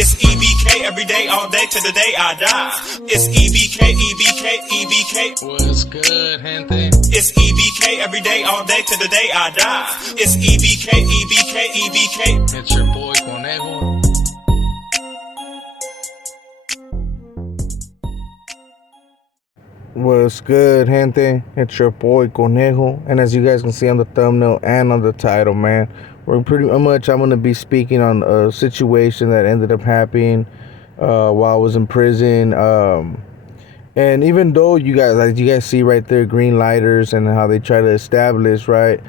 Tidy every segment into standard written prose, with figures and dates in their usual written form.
It's E.B.K every day, all day, to the day I die. It's E.B.K, E.B.K, E.B.K. What's good, gente? It's E.B.K every day, all day, to the day I die. It's E.B.K, E.B.K, E.B.K. It's your boy Conejo. What's good, gente? It's your boy Conejo, and as you guys can see on the thumbnail and on the title, man, I'm gonna be speaking on a situation that ended up happening while I was in prison. And even though you guys see right there, green lighters and how they try to establish, right?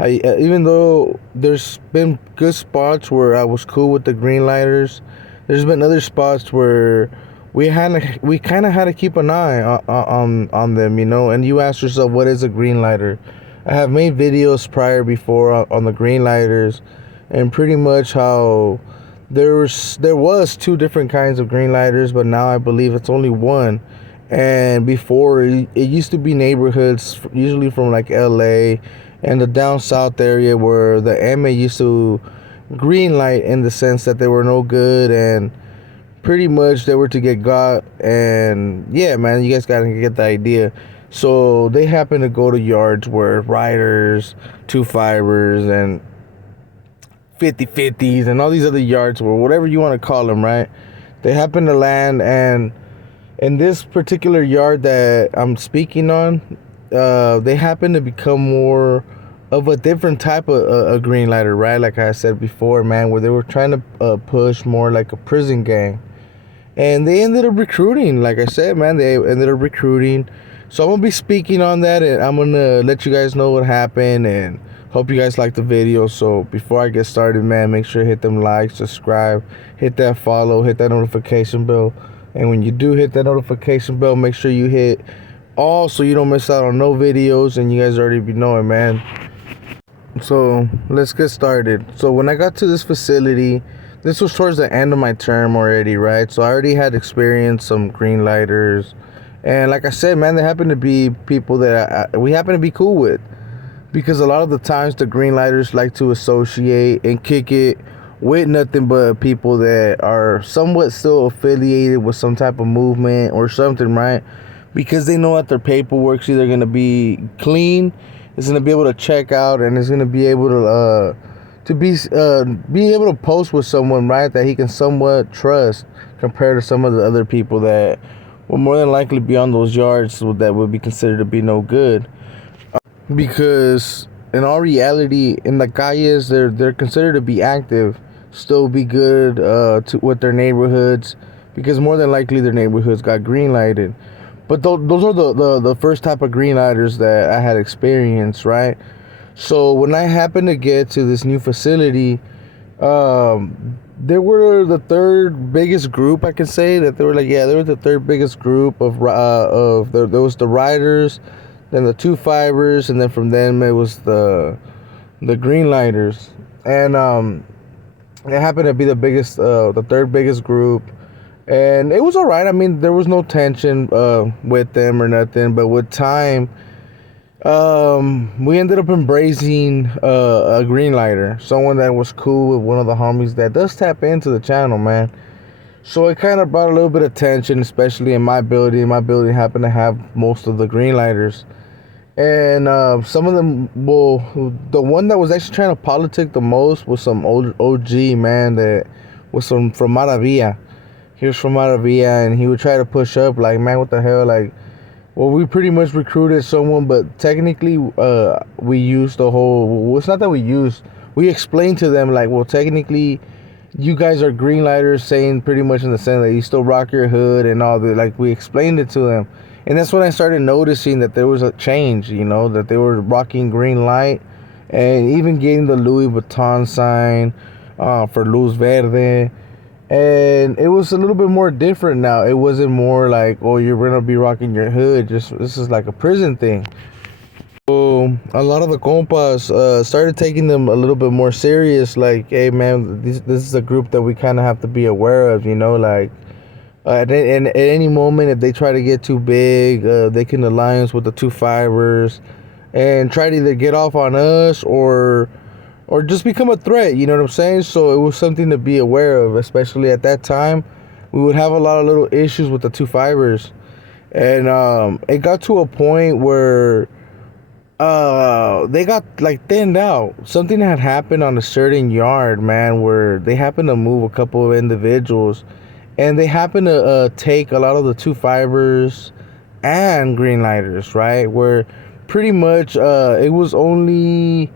Even though there's been good spots where I was cool with the green lighters, there's been other spots where we kind of had to keep an eye on them, you know. And you ask yourself, what is a green lighter? I have made videos before on the green lighters, and pretty much how there was two different kinds of green lighters, but now I believe it's only one. And before it used to be neighborhoods, usually from like LA and the down south area, where the MA used to green light in the sense that they were no good and pretty much they were to get got. And yeah, man, you guys gotta get the idea. So they happen to go to yards where riders, 2-fibers, and 50-50s and all these other yards, or whatever you want to call them, right? They happen to land, and in this particular yard that I'm speaking on, they happen to become more of a different type of a green lighter, right? Like I said before, man, where they were trying to push more like a prison gang. And they ended up recruiting, like I said, man, they ended up recruiting. So I'm going to be speaking on that, and I'm going to let you guys know what happened, and hope you guys like the video. So before I get started, man, make sure to hit them likes, subscribe, hit that follow, hit that notification bell. And when you do hit that notification bell, make sure you hit all so you don't miss out on no videos, and you guys already be knowing, man. So let's get started. So when I got to this facility, this was towards the end of my term already, right? So I already had experienced some green lighters. And like I said, man, they happen to be people that we happen to be cool with. Because a lot of the times the green lighters like to associate and kick it with nothing but people that are somewhat still affiliated with some type of movement or something, right? Because they know that their paperwork's either going to be clean, it's going to be able to check out, and it's going to be able to be able to post with someone, right, that he can somewhat trust compared to some of the other people that will more than likely be on those yards that would be considered to be no good. Because in all reality, in the calles, they're considered to be active, still be good with their neighborhoods, because more than likely their neighborhoods got green lighted. But those are the first type of green lighters that I had experienced, right? So when I happened to get to this new facility, they were the third biggest group. I can say that they were the third biggest group of there was the riders, then the 2-fibers, and then from them it was the green lighters. And it happened to be the third biggest group, and it was all right. I mean, there was no tension with them or nothing, but with time, we ended up embracing a green lighter, someone that was cool with one of the homies that does tap into the channel, man. So it kind of brought a little bit of tension, especially in my building. My building happened to have most of the green lighters. And some of them, well, the one that was actually trying to politic the most was some old OG, man, that was from Maravilla. He was from Maravilla, and he would try to push up, like, man, what the hell, like, well, we pretty much recruited someone, but technically we used the whole, well, it's not that we explained to them, like, well, technically you guys are green lighters, saying pretty much in the sense that you still rock your hood and all that. Like, we explained it to them. And that's when I started noticing that there was a change, you know, that they were rocking green light and even getting the Louis Vuitton sign for Luz Verde. And it was a little bit more different now. It wasn't more like, oh, you're going to be rocking your hood. Just this is like a prison thing. So a lot of the compas started taking them a little bit more serious. Like, hey, man, this is a group that we kind of have to be aware of, you know, like. And at any moment, if they try to get too big, they can alliance with the 2-fibers and try to either get off on us or or just become a threat. You know what I'm saying? So it was something to be aware of, especially at that time. We would have a lot of little issues with the two fibers, and it got to a point where they got like thinned out. Something had happened on a certain yard, man, where they happened to move a couple of individuals, and they happened to take a lot of the two fibers and green lighters, right? Where pretty much it was only,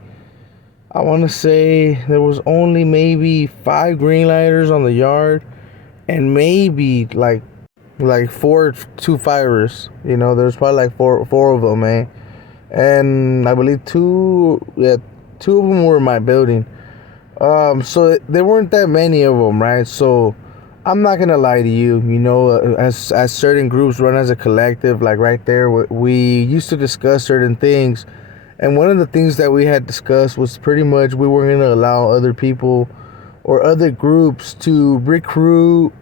I want to say there was only maybe 5 green lighters on the yard, and maybe like four two fibers. You know, there's probably like four of them, man. And I believe two of them were in my building. So there weren't that many of them, right? So I'm not gonna lie to you. You know, as certain groups run as a collective, like right there, we used to discuss certain things, and one of the things that we had discussed was pretty much we weren't gonna allow other people or other groups to recruit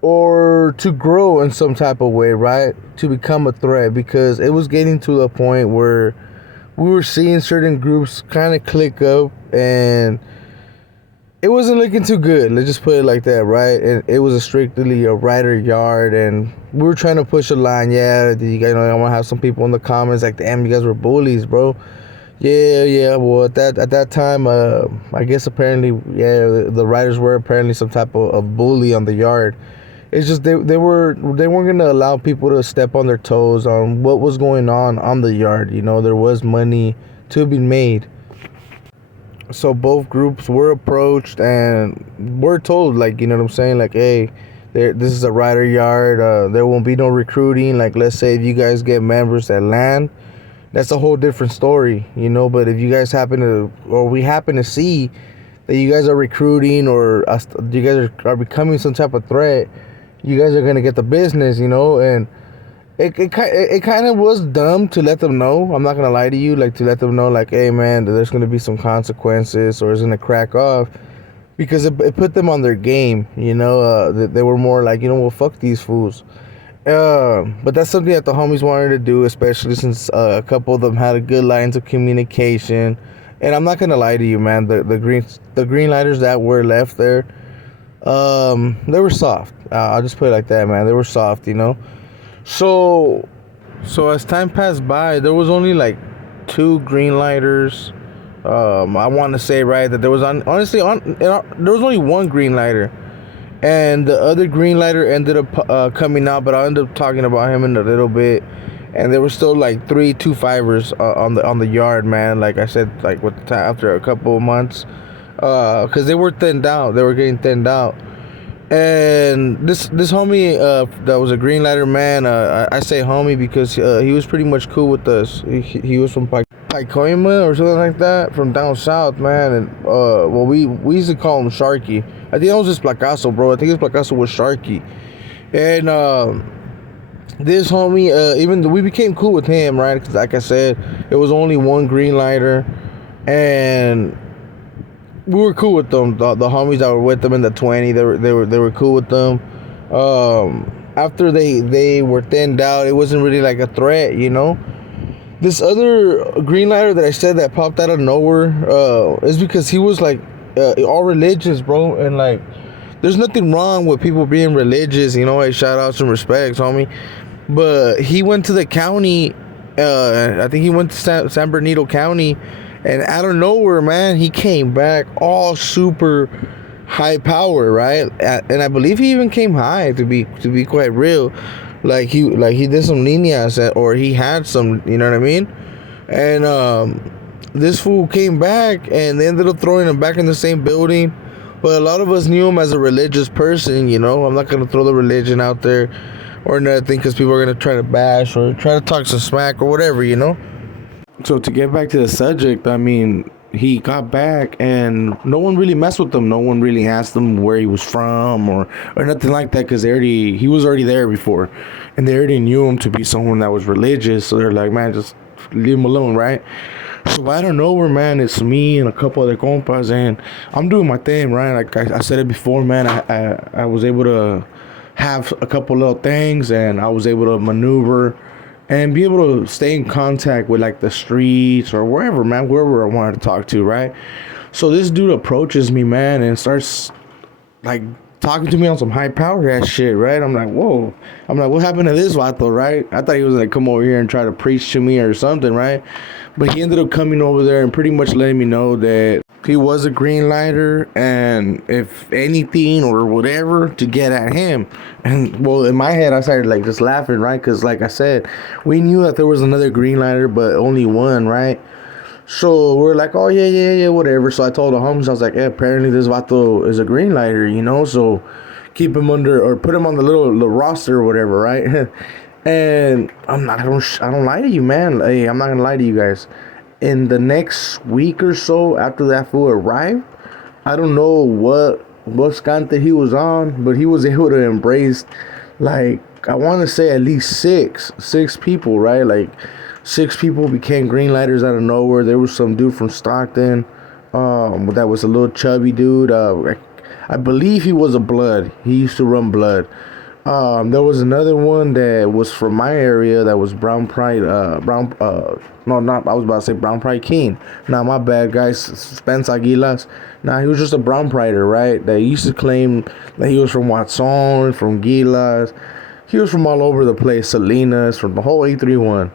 or to grow in some type of way, right? To become a threat, because it was getting to the point where we were seeing certain groups kind of click up, and it wasn't looking too good. Let's just put it like that, right? And it was a strictly a writer yard, and we were trying to push a line. Yeah, you guys know I want to have some people in the comments like, "Damn, you guys were bullies, bro." Yeah. Well, at that time, I guess apparently, yeah, the writers were apparently some type of bully on the yard. It's just they weren't gonna allow people to step on their toes on what was going on the yard. You know, there was money to be made. So both groups were approached and were told, like, you know what I'm saying, like, hey, this is a rider yard. There won't be no recruiting. Like, let's say if you guys get members that land, that's a whole different story, you know. But if you guys happen to, or we happen to see that you guys are recruiting, or you guys are becoming some type of threat, you guys are gonna get the business, you know. And it kind of was dumb to let them know. I'm not gonna lie to you, like, to let them know, like, hey man, there's gonna be some consequences, or it's gonna crack off, because it put them on their game, you know. They were more like, you know, well, fuck these fools. But that's something that the homies wanted to do, especially since a couple of them had a good lines of communication. And I'm not gonna lie to you, man, the green lighters that were left there, they were soft. I'll just put it like that, man. They were soft, you know. So as time passed by, there was only like 2 green lighters. I want to say, right, that there was there was only one green lighter, and the other green lighter ended up coming out, but I'll end up talking about him in a little bit. And there were still like 2 fibers on the yard, man. Like I said, like with the time, after a couple of months, because they were thinned out. They were getting thinned out. And this homie that was a green lighter man, I say homie because he was pretty much cool with us. He was from Pacoima or something like that, from down south, man. And well, we used to call him Sharky. I think that was just Placasso, bro. I think his Placasso was Sharky. And this homie, even though we became cool with him, right? Because like I said, it was only one green lighter, and we were cool with them. The homies that were with them in the 20, they were cool with them. After they were thinned out, it wasn't really like a threat, you know. This other green lighter that I said that popped out of nowhere is because he was like all religious, bro, and like there's nothing wrong with people being religious, you know. Hey, shout outs and respects, homie. But he went to the county. I think he went to San Bernardino County. And out of nowhere, man, he came back all super high power, right? And I believe he even came high, to be quite real. Like he did some líneas, or he had some, you know what I mean? And this fool came back, and they ended up throwing him back in the same building. But a lot of us knew him as a religious person, you know. I'm not gonna throw the religion out there or nothing, because people are gonna try to bash or try to talk some smack or whatever, you know. So to get back to the subject, I mean, he got back and no one really messed with him. No one really asked him where he was from or nothing like that, because he was already there before, and they already knew him to be someone that was religious. So they're like, man, just leave him alone, right? So I don't know where, man, it's me and a couple other compas, and I'm doing my thing, right? Like I said it before, man, I was able to have a couple little things, and I was able to maneuver and be able to stay in contact with like the streets or wherever, man, wherever I wanted to talk to, right? So this dude approaches me, man, and starts like talking to me on some high power ass shit, right? I'm like, whoa. I'm like, what happened to this vato, right? I thought he was gonna come over here and try to preach to me or something, right? But he ended up coming over there and pretty much letting me know that he was a green lighter, and if anything or whatever, to get at him. And well, in my head, I started like just laughing, right? Because like I said, we knew that there was another green lighter, but only one, right? So we're like, oh yeah, whatever. So I told the homies, I was like, yeah, apparently this vato is a green lighter, you know. So keep him under or put him on the roster or whatever, right? And I don't lie to you, man. Hey, I'm not gonna lie to you guys. In the next week or so after that fool arrived, I don't know what scante he was on, but he was able to embrace, like, I want to say at least six people, right? Like, six people became green lighters out of nowhere. There was some dude from Stockton, that was a little chubby dude. I believe he was a blood. He used to run blood. There was another one that was from my area that was Brown Pride, no, not, I was about to say Brown Pride King. Nah, my bad, guys. Spence Aguilas. Nah, he was just a Brown Prider, right? That used to claim that he was from Watson, from Gilas. He was from all over the place, Salinas, from the whole 831.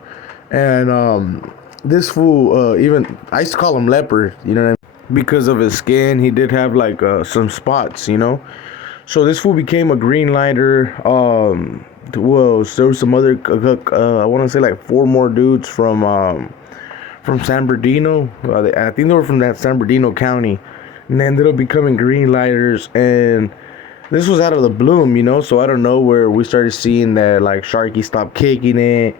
And this fool, even, I used to call him Leopard, you know what I mean? Because of his skin, he did have like some spots, you know? So this fool became a green lighter. Well, there was some other, I want to say like four more dudes from San Bernardino. I think they were from that San Bernardino County, and they ended up becoming green lighters. And this was out of the bloom, you know. So I don't know where we started seeing that like Sharky stopped kicking it,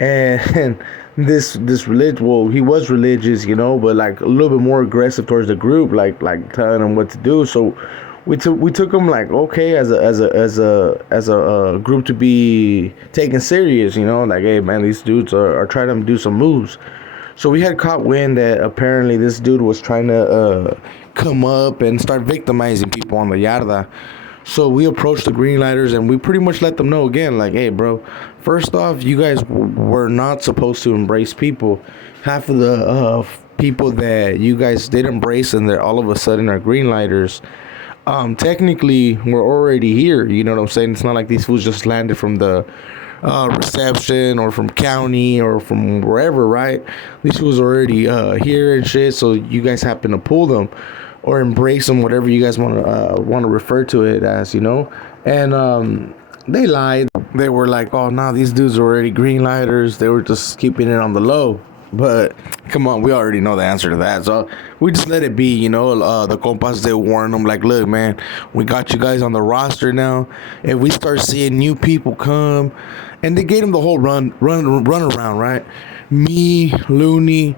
and this religion. Well, he was religious, you know, but like a little bit more aggressive towards the group, like telling them what to do. So we took them like, okay, as a group to be taken serious, you know, like, hey man, these dudes are trying to do some moves. So we had caught wind that apparently this dude was trying to come up and start victimizing people on the yarda. So we approached the green lighters and we pretty much let them know again, like, hey bro, first off, you guys were not supposed to embrace people. Half of the people that you guys did embrace and they're all of a sudden are green lighters, technically we're already here, you know what I'm saying? It's not like these fools just landed from the reception or from county or from wherever, right? These fools already here and shit, so you guys happen to pull them or embrace them, whatever you guys want to refer to it as, you know. And they lied. They were like, oh no, these dudes are already green lighters. They were just keeping it on the low. But come on, we already know the answer to that. So we just let it be, you know. The compas, they warn them like, look, man, we got you guys on the roster now. If we start seeing new people come, and they gave them the whole run around, right? Me, Looney,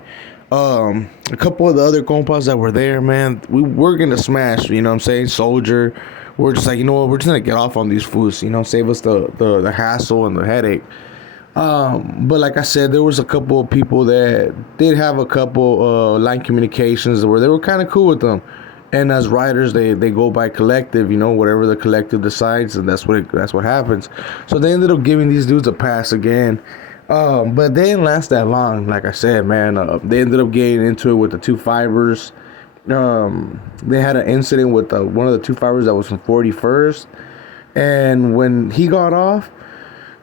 a couple of the other compas that were there, man. We're gonna smash, you know what I'm saying? Soldier. We're just like, you know what? We're just gonna get off on these fools, you know, save us the hassle and the headache. But like I said, there was a couple of people that did have a couple line communications where they were kind of cool with them. And as writers, they go by collective, you know, whatever the collective decides, and that's what happens. So they ended up giving these dudes a pass again. But they didn't last that long. Like I said, man, they ended up getting into it with the 2-5ers. They had an incident with one of the 2-5ers that was from 41st, and when he got off,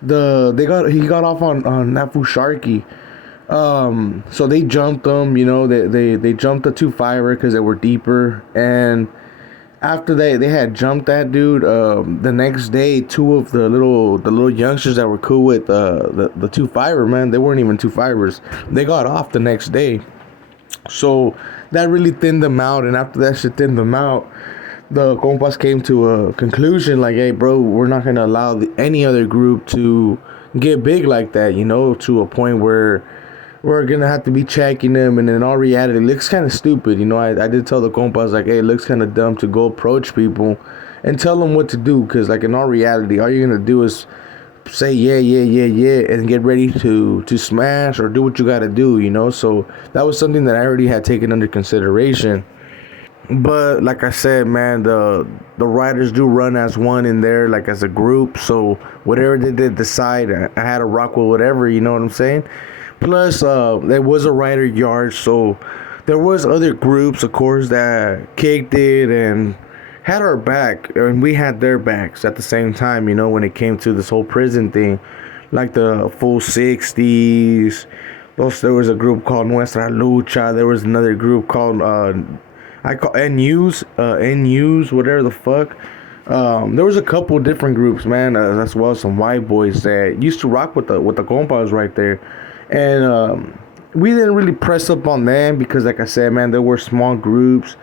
he got off on that fool Sharky. So they jumped them, you know, they jumped the 2-5er because they were deeper. And after they had jumped that dude, the next day, two of the little youngsters that were cool with the 2-5er, man, they weren't even 2-5ers. They got off the next day. So that really thinned them out. And after that shit thinned them out, the compas came to a conclusion like, hey bro, we're not going to allow any other group to get big like that, you know, to a point where we're going to have to be checking them. And in all reality, it looks kind of stupid, you know. I did tell the compas like, hey, it looks kind of dumb to go approach people and tell them what to do, because like in all reality, all you're going to do is say yeah and get ready to smash or do what you got to do, you know. So that was something that I already had taken under consideration. But like I said, man, the riders do run as one in there, like as a group. So whatever they did decide, I had to rock with whatever, you know what I'm saying? Plus, there was a rider yard, so there was other groups, of course, that kicked it and had our back, and we had their backs at the same time. You know, when it came to this whole prison thing, like the full 60s. There was a group called Nuestra Lucha. There was another group called I call NUs, whatever the fuck. There was a couple different groups, man, as well as some white boys that used to rock with the compas right there, and we didn't really press up on them because, like I said, man, there were small groups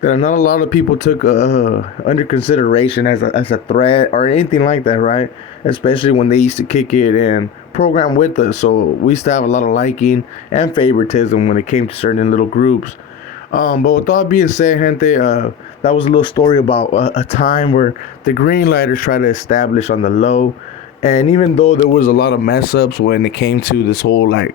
that not a lot of people took under consideration as a threat or anything like that, right? Especially when they used to kick it and program with us, so we used to have a lot of liking and favoritism when it came to certain little groups. But with all being said, gente, that was a little story about a time where the green lighters tried to establish on the low. And even though there was a lot of mess ups when it came to this whole, like,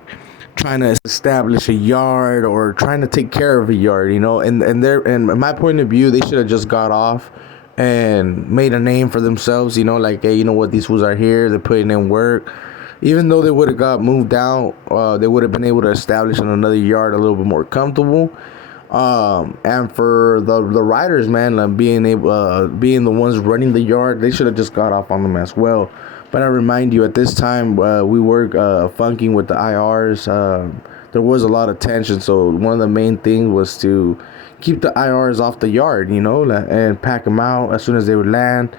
trying to establish a yard or trying to take care of a yard, you know, and in my point of view, they should have just got off and made a name for themselves, you know, like, hey, you know what, these fools are here, they're putting in work. Even though they would have got moved out, they would have been able to establish in another yard a little bit more comfortable. And for the riders, man, being the ones running the yard, they should have just got off on them as well. But I remind you, at this time, we were funking with the IRs. There was a lot of tension, so one of the main things was to keep the IRs off the yard, you know, and pack them out as soon as they would land.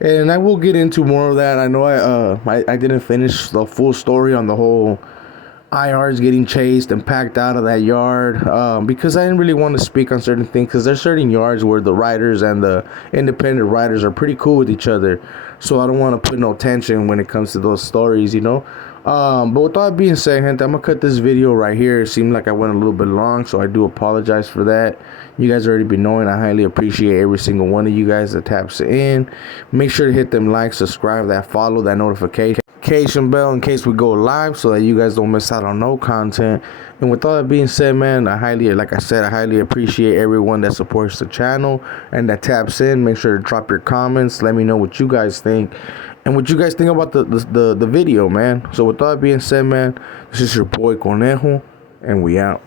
And I will get into more of that. I know I didn't finish the full story on the whole IRs getting chased and packed out of that yard, because I didn't really want to speak on certain things, because there's certain yards where the riders and the independent riders are pretty cool with each other, so I don't want to put no tension when it comes to those stories, you know. But with that being said, gente, I'm gonna cut this video right here. It seemed like I went a little bit long, so I do apologize for that. You guys already been knowing I highly appreciate every single one of you guys that taps in. Make sure to hit them likes, subscribe, that follow, that notification bell in case we go live, so that you guys don't miss out on no content. And with all that being said, man, I highly appreciate everyone that supports the channel and that taps in. Make sure to drop your comments, let me know what you guys think and what you guys think about the video, man. So with all that being said, man, this is your boy Conejo, and we out.